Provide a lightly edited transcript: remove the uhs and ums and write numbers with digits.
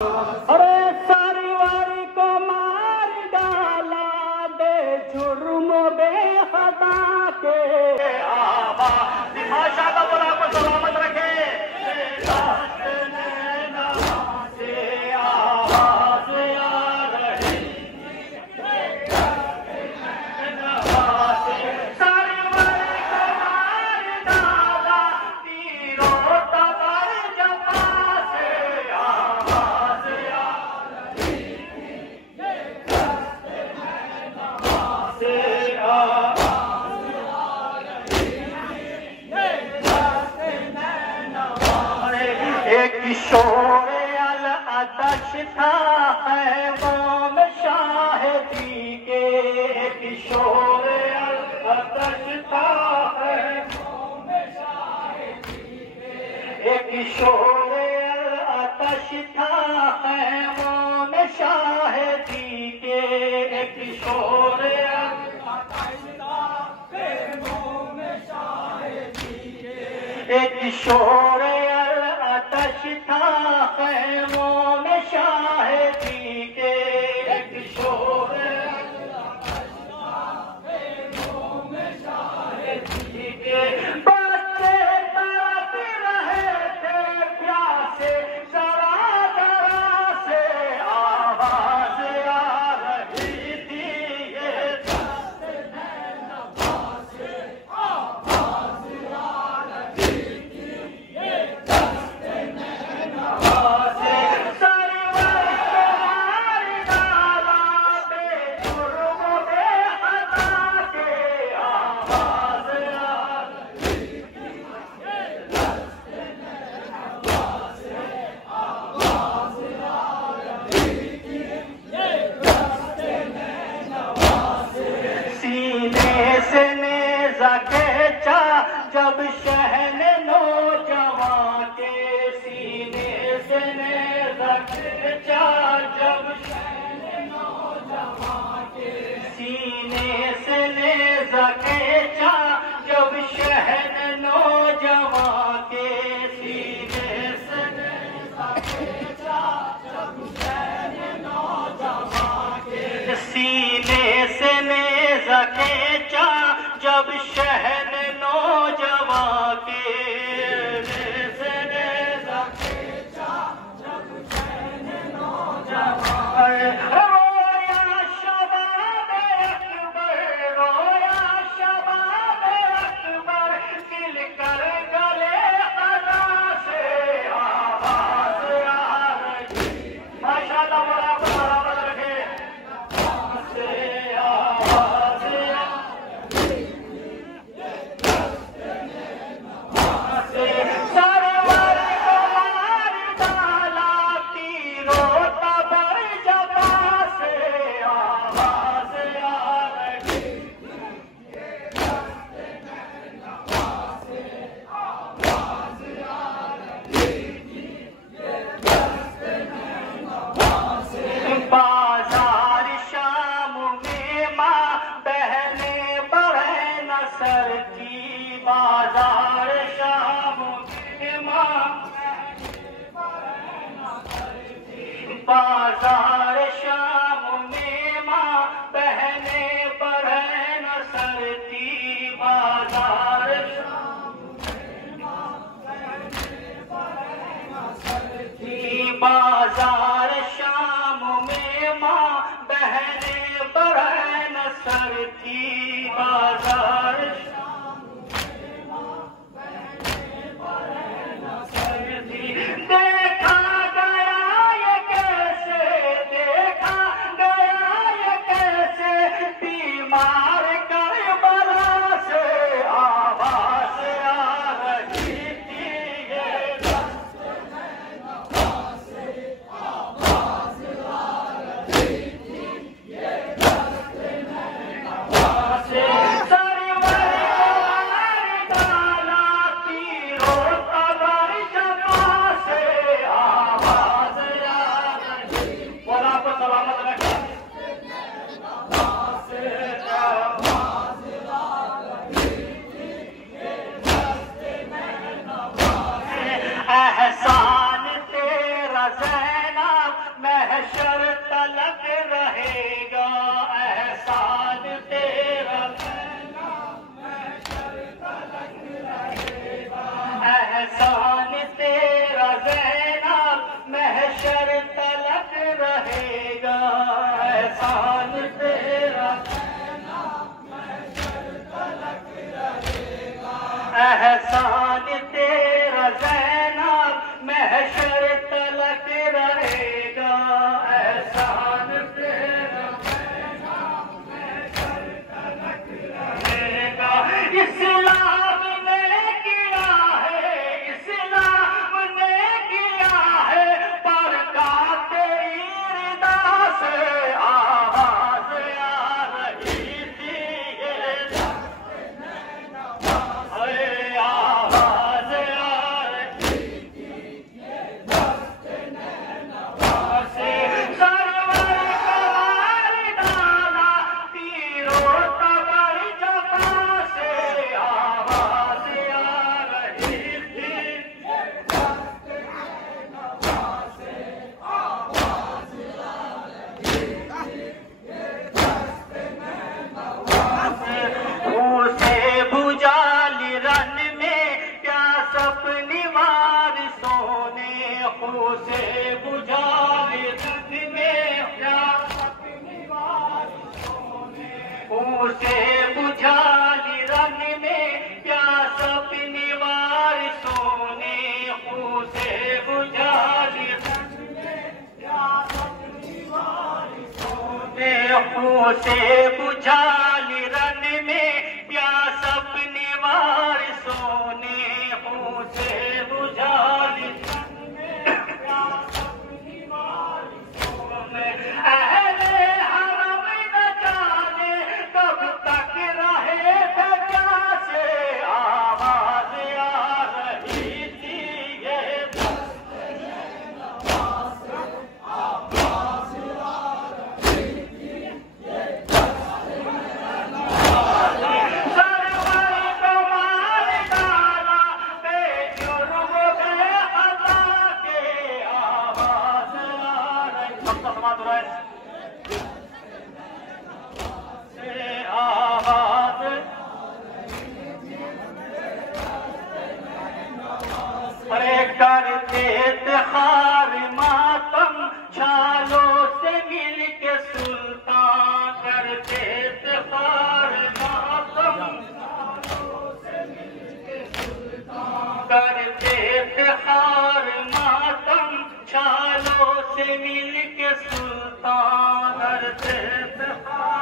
अरे सारी वारी को मार डाला दे जुर्म बेहदा के भाषा का बोला को सलामत रखे। किशोर अल अदश था है वो में शाहिदी के। किशोर अल अदश था है वो में शाहिदी के। किशोर अल अदश था है वो में शाहिदी के। किशोर अल अदश था है वो में शाहिदी के। किशोर आतश था खैमों में शाहिदी के। किशोर आतश था खैमों में शाहिदी के। बच्चे तड़प रहे थे प्यासे जरा जरा से आवाज आ रही थी ये दस्त नैनवा से आवाज आ रही थी ये दस्त जब शहन नौजवान के सीने से नेज़ा खींचा। जब शहन नौजवान के सीने से नेज़ा खींचा। जब शहन नौजवान के सीने से नेज़ा खींचा। जब शहन नौजवान के सीने से नेज़ा खींचा। जब शहन नौजवान के से नेज़ा खींचा। जब शहन नौजवान रोया शबाब अकबर। रोया शबाब अकबर दिल कर गले अदा से आवाज आ रही। माशाअल्लाह बोला बराबर रखे से आवाज बाजार शाम में माँ बाजार शाम में माँ बहने बढ़े न सरती। बाजार शाम में माँ बहने बढ़े न सरती। बाजार शाम में माँ बहने बढ़े न सरती। बाजार देखा गया ये कैसे महशर तलक रहेगा एहसान तेरा, एहसान तेरा ज़ैनब महशर तलक रहेगा, एहसान तेरा इस्लाम ने किया है, इस्लाम ने किया है, पर काते इर्दा से आवाज आ रही थी, आवाज आ रही थी से सरवर को मार डाला तीरों तबर जफा से, आवाज आ रही थी उसे बुझाली रन में प्यास अपनी वारिसों ने, उसे बुझाली रन में प्यास अपनी वारिसों ने, उसे बुझाली रन में प्यास अपनी वारिसों ने, उसे बुझाली रन में प्यास अपनी वारिसों ने, उसे बुझाली रन में प्यास अपनी वारिसों ने, उसे बुझाली रन में प्यास अपनी वारिसों ने, अहले हरम न जाने कब तक रहे थे प्यासे, आवाज आ रही थी ये करते इफ्तिखार मातम छालों से मिल के सुल्तान, करते इफ्तिखार मातम छालों से मिल के सुल्तान, करते इफ्तिखार मातम छालों से मिल के सुल्तान, करते इफ्तिखार